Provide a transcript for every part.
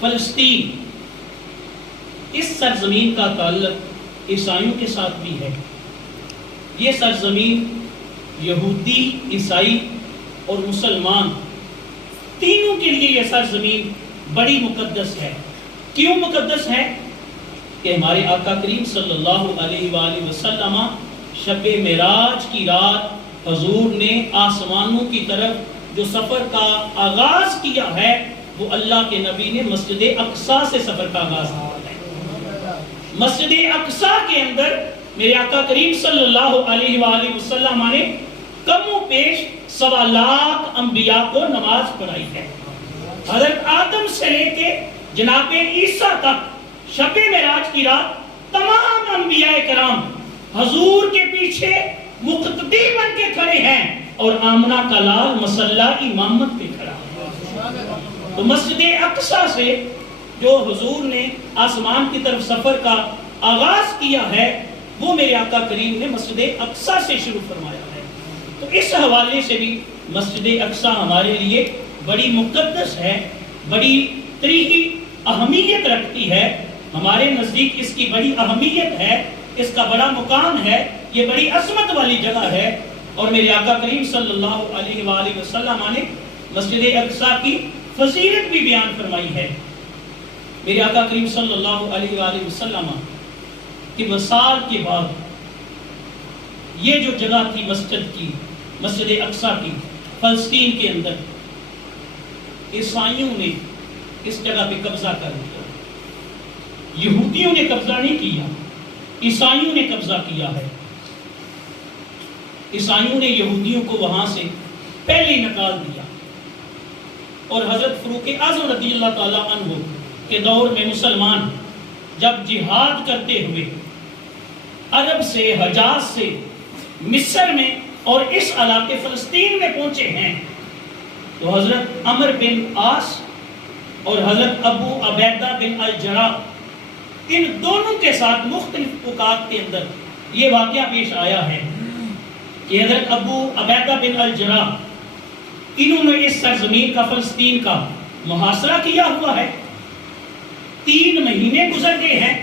فلسطین، اس سرزمین کا تعلق عیسائیوں کے ساتھ بھی ہے۔ یہ سرزمین یہودی، عیسائی اور مسلمان تینوں کے لیے یہ سرزمین بڑی مقدس ہے۔ کیوں مقدس ہے؟ کہ ہمارے آقا کریم صلی اللہ علیہ وآلہ وسلم شب معراج کی رات حضور نے آسمانوں کی طرف جو سفر کا آغاز کیا ہے، وہ اللہ کے نبی نے مسجد اقصیٰ سے سفر کا آغاز کیا ہے۔ مسجد اقصیٰ کے اندر میرے آقا کریم صلی اللہ علیہ وآلہ وسلم نے کم و بیش 1.25 لاکھ انبیاء کو نماز پڑھائی ہے۔ حضرت آدم سے لے کے جناب عیسیٰ تک شب معراج کی رات تمام انبیاء کرام حضور کے پیچھے مقتدی بن کے کھڑے ہیں، اور آمنہ کا لال مصلی امامت پہ کھڑا ہے۔ تو مسجد اقصیٰ سے جو حضور نے آسمان کی طرف سفر کا آغاز کیا ہے، وہ میرے آقا کریم نے مسجد اقصیٰ سے شروع فرمایا ہے۔ تو اس حوالے سے بھی مسجد اقصیٰ ہمارے لیے بڑی مقدس ہے، بڑی تاریخی اہمیت رکھتی ہے۔ ہمارے نزدیک اس کی بڑی اہمیت ہے، اس کا بڑا مقام ہے، یہ بڑی عظمت والی جگہ ہے۔ اور میرے آقا کریم صلی اللہ علیہ وآلہ وسلم نے مسجد اقصیٰ کی فضیلت بھی بیان فرمائی ہے۔ میرے آقا کریم صلی اللہ علیہ وآلہ وسلم کے وصال کے بعد یہ جو جگہ تھی مسجد اقصیٰ کی فلسطین کے اندر، عیسائیوں نے اس جگہ پہ قبضہ کر لیا۔ یہودیوں نے قبضہ نہیں کیا، عیسائیوں نے قبضہ کیا ہے۔ عیسائیوں نے یہودیوں کو وہاں سے پہلے نکال دیا، اور حضرت فاروق اعظم رضی اللہ تعالیٰ عنہ کے دور میں مسلمان جب جہاد کرتے ہوئے عرب سے، حجاز سے، مصر میں اور اس علاقے فلسطین میں پہنچے ہیں، تو حضرت عمر بن عاص اور حضرت ابو عبیدہ بن الجراح، ان دونوں کے ساتھ مختلف اوقات کے اندر یہ واقعہ پیش آیا ہے کہ حضرت ابو عبیدہ بن الجراح، انہوں نے اس سرزمین کا، فلسطین کا محاصرہ کیا ہوا ہے۔ 3 مہینے گزر گئے ہیں،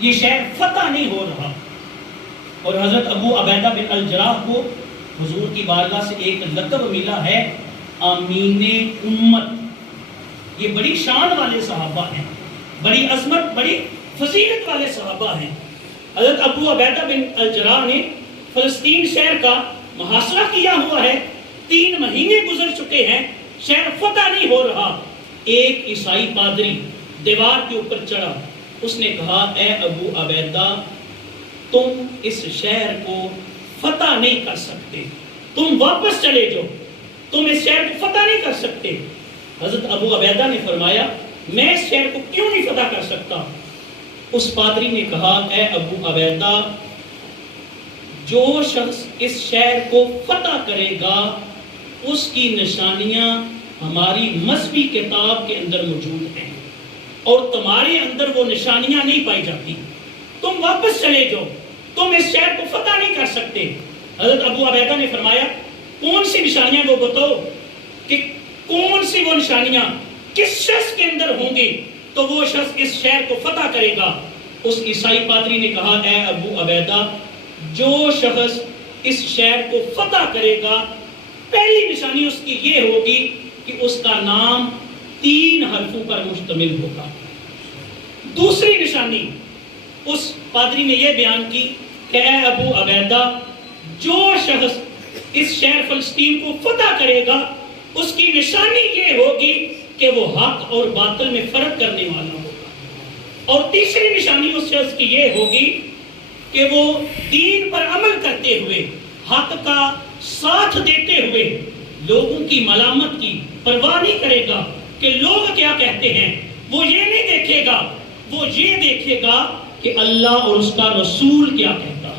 یہ شہر فتح نہیں ہو رہا، اور حضرت ابو عبیدہ بن الجراح کو حضور کی بارگاہ سے ایک لقب ملا ہے، امین امت۔ یہ بڑی شان والے صحابہ ہیں، بڑی عظمت، بڑی فضیلت والے صحابہ ہیں۔ حضرت ابو عبیدہ بن الجراح نے فلسطین شہر کا محاصرہ کیا ہوا ہے، 3 مہینے گزر چکے ہیں، شہر فتح نہیں ہو رہا۔ ایک عیسائی پادری دیوار کے اوپر چڑھا، اس نے کہا، اے ابو عبیدہ، تم اس شہر کو فتح نہیں کر سکتے، تم واپس چلے جاؤ، تم اس شہر کو فتح نہیں کر سکتے۔ حضرت ابو عبیدہ نے فرمایا، میں اس شہر کو کیوں نہیں فتح کر سکتا؟ اس پادری نے کہا، اے ابو عبیدہ، جو شخص اس شہر کو فتح کرے گا، اس کی نشانیاں ہماری مذہبی کتاب کے اندر موجود ہیں، اور تمہارے اندر وہ نشانیاں نہیں پائی جاتی، تم واپس چلے جاؤ، تم اس شہر کو فتح نہیں کر سکتے۔ حضرت ابو عبیدہ نے فرمایا، کون سی نشانیاں وہ بتاؤ، کہ کون سی وہ نشانیاں کس شخص کے اندر ہوں گی تو وہ شخص اس شہر کو فتح کرے گا۔ اس عیسائی پادری نے کہا، اے ابو عبیدہ، جو شخص اس شہر کو فتح کرے گا، پہلی نشانی اس کی یہ ہوگی کہ اس کا نام 3 حرفوں پر مشتمل ہوگا۔ دوسری نشانی اس پادری نے یہ بیان کی کہ اے ابو عبیدہ، جو شخص اس شہر فلسطین کو فتح کرے گا، اس کی نشانی یہ ہوگی کہ وہ حق اور باطل میں فرق کرنے والا ہوگا، اور تیسری نشانی اس شخص کی یہ ہوگی کہ وہ دین پر عمل کرتے ہوئے، حق کا ساتھ دیتے ہوئے، لوگوں کی ملامت کی پرواہ نہیں کرے گا کہ لوگ کیا کہتے ہیں، وہ یہ نہیں دیکھے گا، وہ یہ دیکھے گا کہ اللہ اور اس کا رسول کیا کہتا ہے،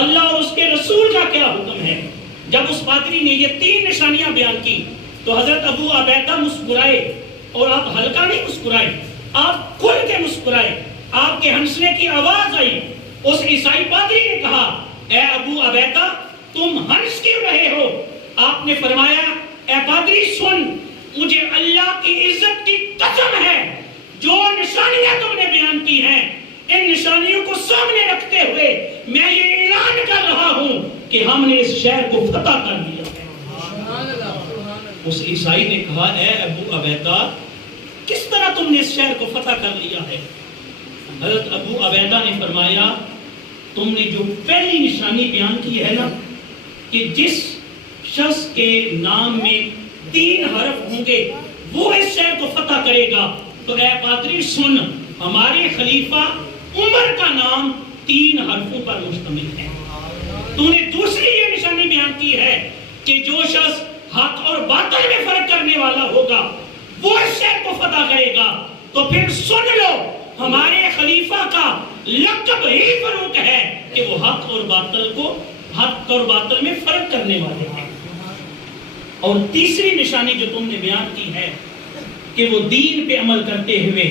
اللہ اور اس کے رسول کا کیا حکم ہے۔ جب اس پادری نے یہ 3 نشانیاں بیان کی تو حضرت ابو عبیدہ مسکرائے، اور آپ ہلکا نہیں مسکرائے، آپ کھل کے مسکرائے، آپ کے ہنسنے کی آواز آئی۔ اس عیسائی پادری نے کہا، اے ابو عبیدہ، تم ہنس کیوں رہے ہو؟ آپ نے فرمایا، اے پادری سن، مجھے اللہ کی عزت کی قسم قسم ہے جو نشانیاں تم نے بیان کی ہیں ان نشانیوں کو سامنے رکھتے ہوئے میں یہ اعلان کر رہا ہوں کہ ہم نے اس شہر کو فتح کر لیا ہے۔ اس عیسائی نے کہا اے ابو عبیدہ کس طرح تم نے اس شہر کو فتح کر لیا ہے؟ حضرت ابو عبیدہ نے فرمایا تم نے جو پہلی نشانی بیان کی ہے نا کہ جس شخص کے نام میں 3 حرف ہوں گے وہ اس شہر کو فتح کرے گا، تو اے پادری سن، ہمارے خلیفہ عمر کا نام 3 حرفوں پر مشتمل ہے۔ تو نے دوسری یہ نشانی بیان کی ہے کہ جو شخص حق اور باطل میں فرق کرنے والا ہوگا وہ اس شہر کو فتح کرے گا، تو پھر سن لو ہمارے خلیفہ کا لقب ہی فاروق ہے کہ وہ حق اور باطل میں فرق کرنے والے ہیں۔ اور تیسری نشانی جو تم نے بیان کی ہے کہ وہ دین پہ عمل کرتے ہوئے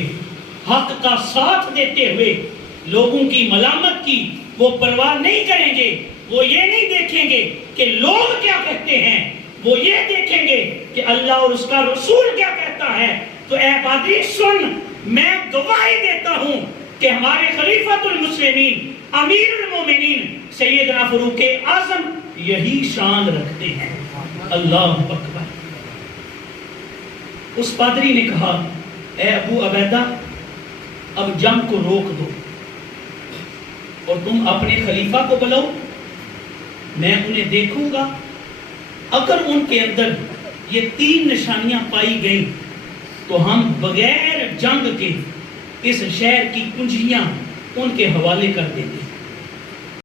حق کا ساتھ دیتے ہوئے لوگوں کی ملامت کی وہ پرواہ نہیں کریں گے، وہ یہ نہیں دیکھیں گے کہ لوگ کیا کہتے ہیں، وہ یہ دیکھیں گے کہ اللہ اور اس کا رسول کیا کہتا ہے۔ تو اے پادری سن، میں گواہی دیتا ہوں کہ ہمارے خلیفۃ المسلمین امیر المومنین سیدنا فاروق اعظم یہی شان رکھتے ہیں۔ اللہ اکبر۔ اس پادری نے کہا اے ابو عبیدہ اب جنگ کو روک دو اور تم اپنے خلیفہ کو بلاؤ، میں انہیں دیکھوں گا، اگر ان کے اندر یہ 3 نشانیاں پائی گئیں تو ہم بغیر جنگ کے اس شہر کی کنجیاں ان کے حوالے کر دیں گے۔